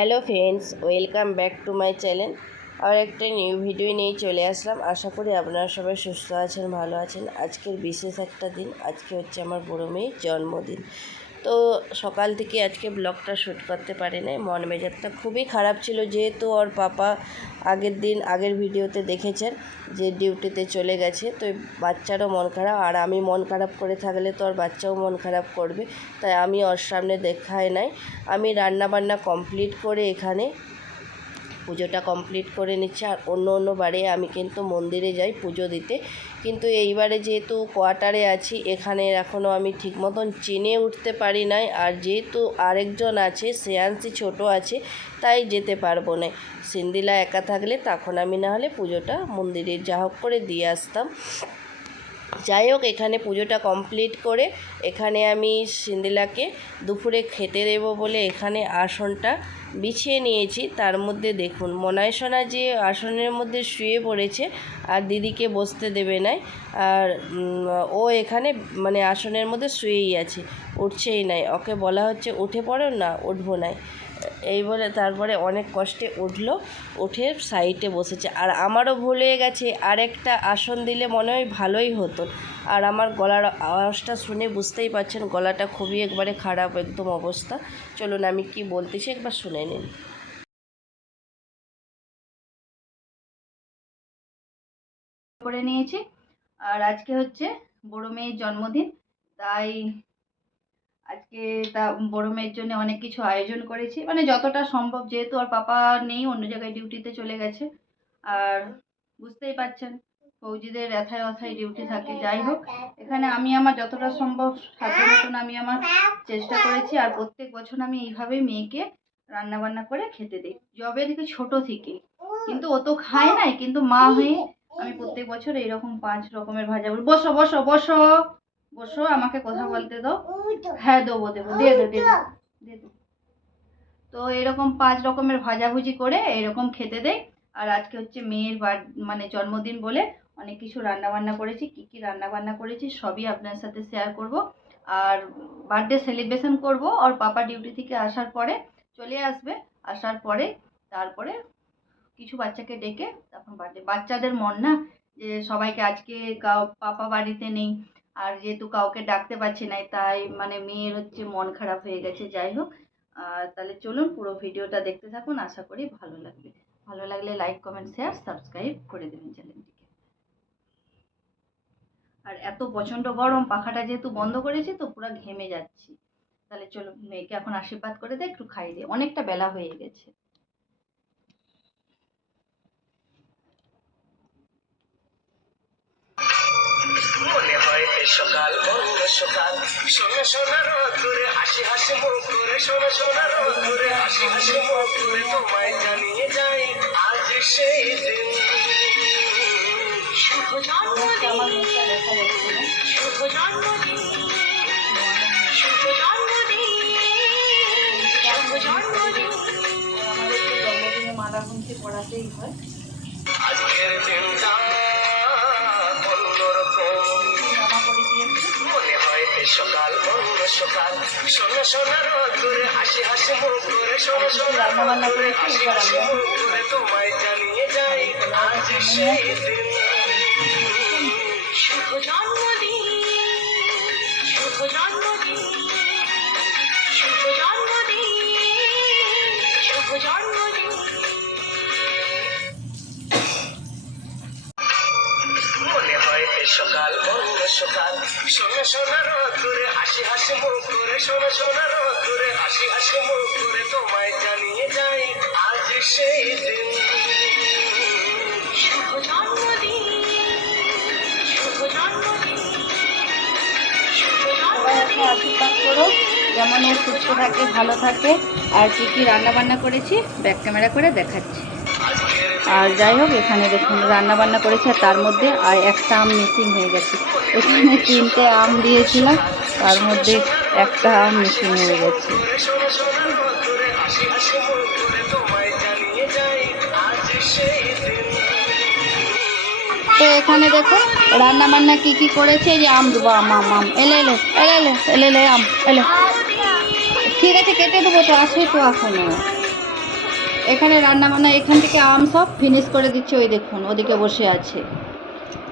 Hello friends, welcome back to my channel. আর একটা new video নিয়ে চলে আসলাম। আশা করি আপনারা সবাই সুস্থ আছেন, ভালো আছেন। আজকের বিশেষ একটা দিন, আজকে হচ্ছে আমার বড় মেয়ের জন্মদিন। তো সকাল থেকে আজকে ব্লগটা শ্যুট করতে পারি নাই, মন মেজাজটা খুবই খারাপ ছিল, যেহেতু ওর পাপা আগের ভিডিওতে দেখেছেন যে ডিউটিতে চলে গেছে। তো বাচ্চারও মন খারাপ, আর আমি মন খারাপ করে থাকলে তো আর বাচ্চাও মন খারাপ করবে, তাই আমি ওর সামনে দেখায় নাই। আমি রান্নাবান্না কমপ্লিট করে এখানে পুজোটা কমপ্লিট করে নিচ্ছি। আর অন্য বারে আমি কিন্তু মন্দিরে যাই পুজো দিতে, কিন্তু এইবারে যেহেতু কোয়ার্টারে আছি, এখানে এখনও আমি ঠিক মতন চিনে উঠতে পারি নাই। আর যেহেতু আরেকজন আছে, শ্রেয়াংশী ছোট আছে, তাই যেতে পারবো না। সিন্দিলা একা থাকলে তখন আমি না হলে পুজোটা মন্দিরে যা হোক করে দিয়ে আসতাম। যাই হোক, এখানে পুজোটা কমপ্লিট করে এখানে আমি সিন্দিলাকে দুপুরে খেতে দেবো বলে এখানে আসনটা বিছিয়ে নিয়েছি। তার মধ্যে দেখুন মনায়সোনা যে আসনের মধ্যে শুয়ে পড়েছে, আর দিদিকে বসতে দেবে নাই। আর ও এখানে মানে আসনের মধ্যে শুয়েই আছে, উঠছেই নাই। ওকে বলা হচ্ছে উঠে পড়ো, না উঠবো নাই এই বলে তারপরে অনেক কষ্টে উঠে সাইডে বসেছে। আর আমারও ভুল হয়ে গেছে, আরেকটা আসন দিলে মনে হয় ভালোই হতো। আর আমার গলার আওয়াজটা শুনে বুঝতেই পারছেন, গলাটা খুবই একবারে খারাপ একদম অবস্থা। চলুন আমি কি বলতেছি একবার শুনে নিন। করে নিয়েছি। আর আজকে হচ্ছে বড় মেয়ের জন্মদিন, তাই আজকে তা বড় মেয়ের জন্য অনেক কিছু আয়োজন করেছি, মানে যতটা সম্ভব, যেহেতু আর পাপা নেই, অন্য জায়গায় ডিউটিতে চলে গেছে। আর বুঝতেই পারছেন ফৌজিদের এথায় ওথায় ডিউটি থাকে। যাই হোক, এখানে আমি আমার যতটা সম্ভব সাধ্য মতন আমি আমার চেষ্টা করেছি। আর প্রত্যেক বছর আমি এইভাবেই মেয়েকে রান্না বান্না করে খেতে দিই, যবে থেকে ছোট থেকে। কিন্তু ও তো খায় নাই, কিন্তু মা হয়ে আমি প্রত্যেক বছর এইরকম 5 রকমের ভাজা। বসো বসো বসো বসো, আমাকে কথা বলতে দাও। হ্যাঁ দেবো, দিয়ে দে দিয়ে দে। তো এরকম 5 রকমের ভাজাভুজি করে এরকম খেতে দেই। আর আজকে হচ্ছে মেয়ের মানে জন্মদিন বলে অনেক কিছু রান্না বান্না করেছি। কি কি রান্না বান্না করেছি সবই আপনার সাথে শেয়ার করব। আর বার্থডে সেলিব্রেশন করব, আর পাপা ডিউটি থেকে আসার পরে চলে আসবে। আসার পরে তারপরে কিছু বাচ্চাকে ডেকে তখন বার্থডে, বাচ্চাদের মন না, যে সবাইকে আজকে পাপা বাড়িতে নেই, আর যেহেতু কাউকে ডাকতে পারছি না, তাই মানে মেয়ের হচ্ছে মন খারাপ হয়ে গেছে। যাই হোক, তাহলে চলুন পুরো ভিডিওটা দেখতে থাকুন, আশা করি ভালো লাগবে। ভালো লাগলে লাইক কমেন্ট শেয়ার সাবস্ক্রাইব করে দেবেন চ্যানেলটিকে। আর এত প্রচন্ড গরম, পাখাটা যেহেতু বন্ধ করেছি তো পুরো ঘেমে যাচ্ছি। তাহলে চলো মেয়েকে এখন আশীর্বাদ করে দেয়, একটু খাইয়ে দিই, অনেকটা বেলা হয়ে গেছে। মনে হয় এই সকাল অন্য সকাল, শোনো সোনার করে হাসি হাসি মুখ করে, শোনো সোনার করে হাসি হাসি মুখ করে তোমায় জানিয়ে যাই আজ সেই দিন। শুভ জন্মদিন, শুভ জন্মদিন, শুভ জন্মদিন, শুভ জন্মদিন। আমাদের তো জন্মদিনে মালা গুনতে পড়াতেই হয়। আজকের দিনটা মনে হয় এই সকাল অন্য সকাল, শোনো সোনার করে হাসি হাসি মুখ করে, শোনো সোনার করে হাসি হাসি মুখ করে তোমায় জানিয়ে যাই আজ সেই দিন। শুভ জন্মদিন, শুভ জন্মদিন, শুভ জন্মদিন, শুভ জন্মদিন। মনে হয় এই সকাল অন্য সকাল, শোনো সোনার করে হাসি হাসি মুখ করে, শোনো সোনার করে হাসি হাসি মুখ করে তোমায় জানিয়ে যাই আজ সেই দিন। শুভ জন্মদিন, শুভ জন্মদিন, শুভ জন্মদিন। আশীর্বাদ করো যেমন ও সুস্থ থাকে, ভালো থাকে। আর কি কি রান্না বান্না করেছি ব্যাক ক্যামেরা করে দেখাচ্ছি। আর যাই হোক, এখানে দেখুন রান্না বান্না করেছে, তার মধ্যে আর একটা আম মিসিং হয়ে গেছে। এখানে 3টে আম দিয়েছিলাম, তার মধ্যে একটা আম মিসিং হয়ে গেছে। তো এখানে দেখুন রান্না বান্না কি কি করেছে। যে আম দেবো, আম আম আম, এলে এলে এলে এলে এলে এলে আম এলে। ঠিক আছে কেটে দেবো, তো আসে তো এখনো। এখানে রান্না বান্না এখান থেকে আম সব ফিনিশ করে দিচ্ছে, ওই দেখুন ওদিকে বসে আছে।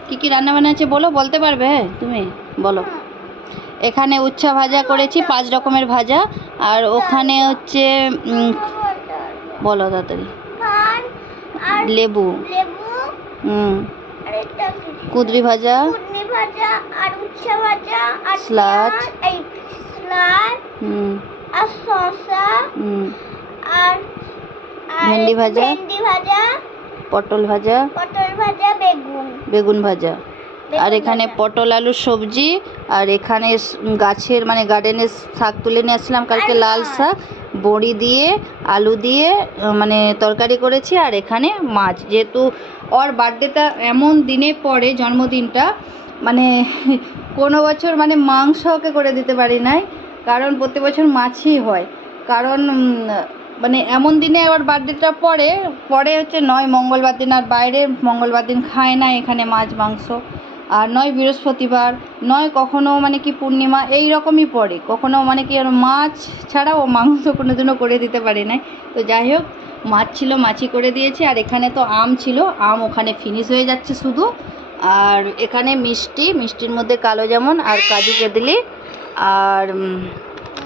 কি কি রান্না বান্না আছে বলো, বলতে পারবে তুমি? বলো। এখানে উচ্ছা ভাজা করেছি, 5 রকমের ভাজা। আর ওখানে হচ্ছে বলো তাড়াতাড়ি। লেবু, কুদরি ভাজা, আর উচ্ছা ভাজা, আর স্যালাড, আর শসা, আর ভেন্ডি ভাজা, পটল ভাজা, বেগুন ভাজা। আর এখানে পটল আলুর সবজি। আর এখানে গাছের মানে গার্ডেনের শাক তুলে নিয়ে আসলাম কালকে, লাল শাক, বড়ি দিয়ে আলু দিয়ে মানে তরকারি করেছি। আর এখানে মাছ, যেহেতু ওর বার্থডেটা এমন দিনে পড়ে, জন্মদিনটা, মানে কোনো বছর মানে মাংস ওকে করে দিতে পারি নাই, কারণ প্রতি বছর মাছই হয়। কারণ মানে এমন দিনে ওর বার্থডেটা পরে হচ্ছে 9 মঙ্গলবার দিন, আর বাইরে মঙ্গলবার দিন খায় না এখানে মাছ মাংস। আর 9 বৃহস্পতিবার, 9 কখনো মানে কি পূর্ণিমা, এই রকমই পড়ে। কখনো মানে কি আর মাছ ছাড়া ও মাংস কোনোদিনও করে দিতে পারে নাই। তো যাই হোক, মাছ ছিল, মাছই করে দিয়েছি। আর এখানে তো আম ছিল, আম ওখানে ফিনিশ হয়ে যাচ্ছে শুধু। আর এখানে মিষ্টির মধ্যে কালো জামুন আর কাজু কেতলি। আর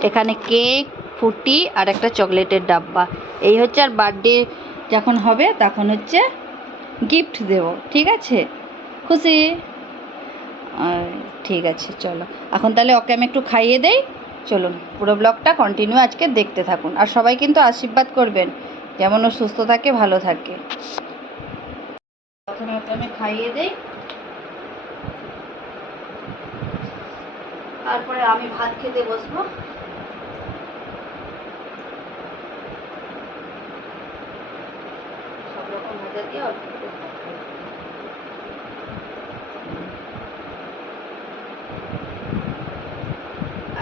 এখানে কেক, ফুটি আর একটা চকলেটের ডাব্বা। এই হচ্ছে। আর বার্থডে যখন হবে তখন হচ্ছে গিফট দেব, ঠিক আছে? খুশি? ঠিক আছে, চলো এখন তাহলে ওকে আমি একটু খাইয়ে দেই। চলুন, পুরো ব্লগটা কন্টিনিউ আজকে দেখতে থাকুন। আর সবাই কিন্তু আশীর্বাদ করবেন যেমন ও সুস্থ থাকে, ভালো থাকে। প্রথমে ওকে আমি খাইয়ে দেই, তারপরে আমি ভাত খেতে বসবো। সব রকম ভাজা দিয়ে অল্প করে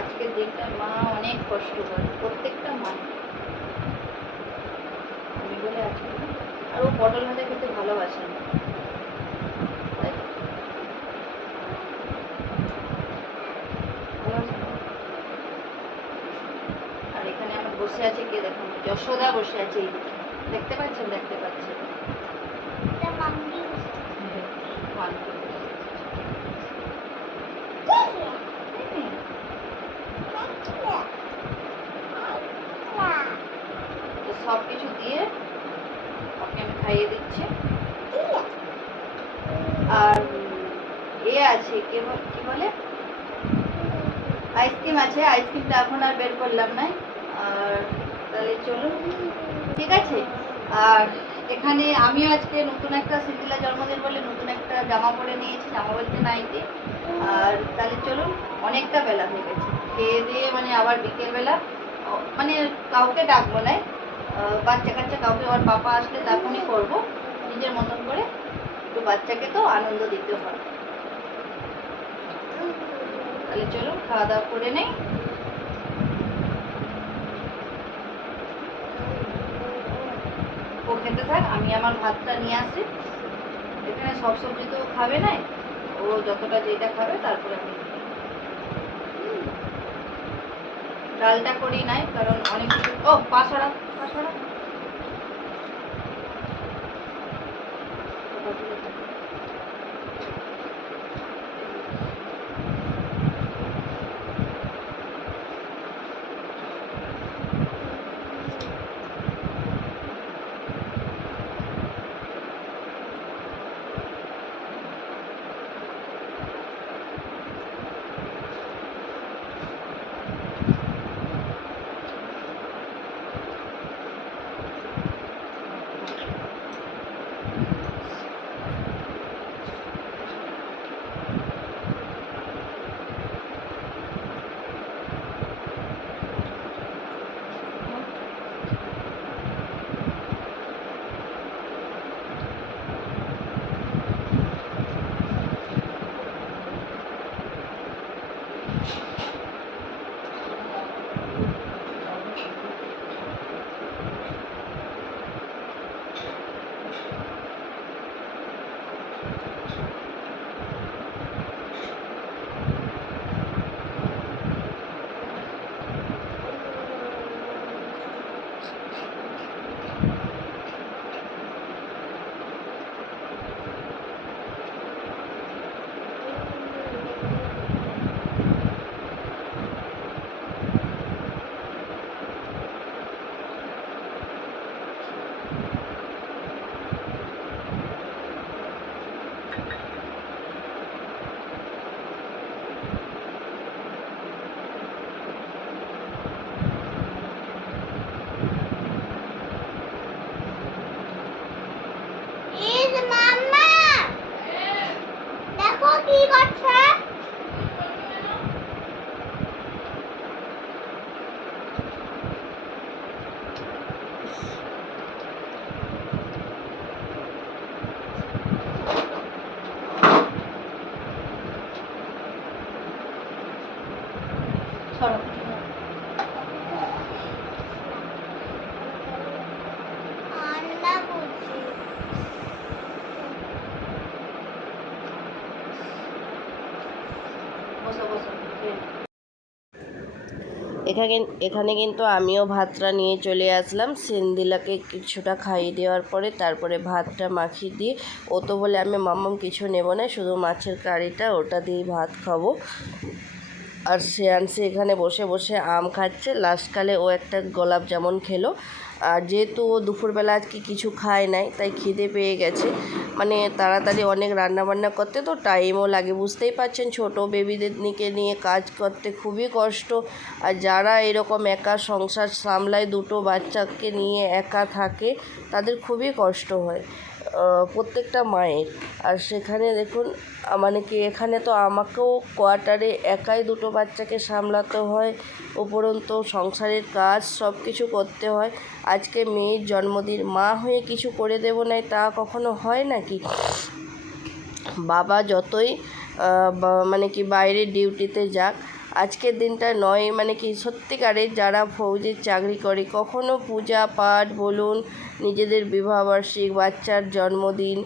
আজকের দিনটা মা অনেক কষ্ট করে, প্রত্যেকটা মা। আমি বলে আজকে, আর ও পটল ভাজা খেতে ভালোবাসে না। আর এখানে আমার বসে আছে কে দেখুন, যশোদা বসে আছে এইদিকে, দেখতে পাচ্ছেন? দেখতে পাচ্ছেন। তো সব কিছু দিয়ে ওকে আমি খাইয়ে দিচ্ছি। আর এ আছে কি বলে, আইসক্রিম আছে। আইসক্রিমটা এখন আর বের করলাম না। আর তাহলে চলুন, ঠিক আছে। আর এখানে আমিও আজকে নতুন একটা সিন্দিলা জন্মদিন বলে নতুন একটা জামা পরে নিয়েছি, জামা বলতে নাইটি। আর তাহলে চলুন, অনেকটা বেলা হয়ে গেছে, খেয়ে দিয়ে মানে আবার বিকেলবেলা মানে কাউকে ডাকবো না, বাচ্চা কাচ্চা কাউকে, ওর পাপা আসলে তখনই করবো। নিজের মতন করে একটু বাচ্চাকে তো আনন্দ দিতে হয়। তাহলে চলুন খাওয়া দাওয়া করে নেই। ও খেতে থাক, আমি আমার ভাতটা নিয়ে আসি। এখানে সব সবজি তো খাবে না, ও যতটা যেটা খাবে তারপরে আমি ডালটা করি নাই, কারণ অনেক কিছু। ও পাশড়া কি করছে? আন্ডা বুঝি। বসো বসো। এখানে কিন্তু আমিও ভাতটা নিয়ে চলে আসলাম। সেন্দিলাকে কিছুটা খাইয়ে দেওয়ার পরে তারপরে ভাতটা মাখিয়ে দিয়ে, ও তো বলে আমি মাম্মাম কিছু নেব না, শুধু মাছের কারিটা ওটা দিয়েই ভাত খাবো। আর শ্রেয়াংশী এখানে বসে বসে আম খাচ্ছে। লাস্টকালে ও একটা গোলাপ জামুন খেলো। আর যেহেতু ও দুপুরবেলা আজকে কিছু খায় নাই, তাই খিদে পেয়ে গেছে। মানে তাড়াতাড়ি অনেক রান্নাবান্না করতে তো টাইমও লাগে, বুঝতেই পারছেন, ছোটো বেবিদের নিয়ে কাজ করতে খুবই কষ্ট। আর যারা এরকম একা সংসার সামলায়, দুটো বাচ্চাকে নিয়ে একা থাকে, তাদের খুবই কষ্ট হয়, প্রত্যেকটা মায়ের। আর সেখানে দেখুন, মানে কি এখানে তো আমাকেও কোয়ার্টারে একাই দুটো বাচ্চাকে সামলাতে হয়, উপরন্তু সংসারের কাজ সব কিছু করতে হয়। আজকে মেয়ের জন্মদিন, মা হয়ে কিছু করে দেবো না তা কখনো হয় নাকি? বাবা যতই মানে কি বাইরে ডিউটিতে যাক, আজকের দিনটা নয়, মানে কি সত্যিকারের যারা ফৌজের চাকরি করে, কখনো পূজা পাঠ বলুন, নিজেদের বিবাহবার্ষিক, বাচ্চার জন্মদিন,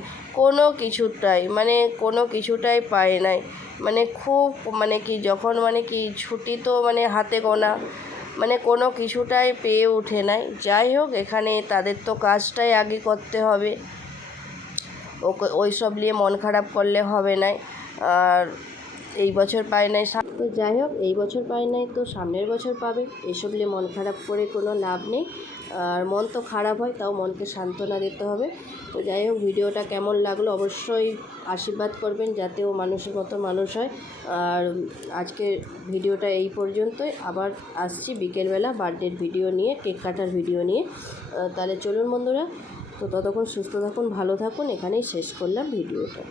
কোনো কিছুটাই পায় নাই। মানে খুব মানে কি যখন মানে কি ছুটি তো মানে হাতে গোনা, মানে কোনো কিছুটাই পেয়ে ওঠে নাই। যাই হোক, এখানে তাদের তো কাজটাই আগে করতে হবে, ওই সব নিয়ে মন খারাপ করলে হবে না। আর এই বছর পায় নাই, তো যাই হোক, এই বছর পায় নাই তো সামনের বছর পাবে, এসব নিয়ে মন খারাপ করে কোনো লাভ নেই। আর মন তো খারাপ হয়, তাও মনকে সান্ত্বনা দিতে হবে। তো যাই হোক, ভিডিওটা কেমন লাগলো অবশ্যই আশীর্বাদ করবেন যাতে ও মানুষের মতো মানুষ হয়। আর আজকের ভিডিওটা এই পর্যন্তই। আবার আসছি বিকেলবেলা বার্থডের ভিডিও নিয়ে, কেক কাটার ভিডিও নিয়ে। তাহলে চলুন বন্ধুরা, তো ততক্ষণ সুস্থ থাকুন, ভালো থাকুন, এখানেই শেষ করলাম ভিডিওটা।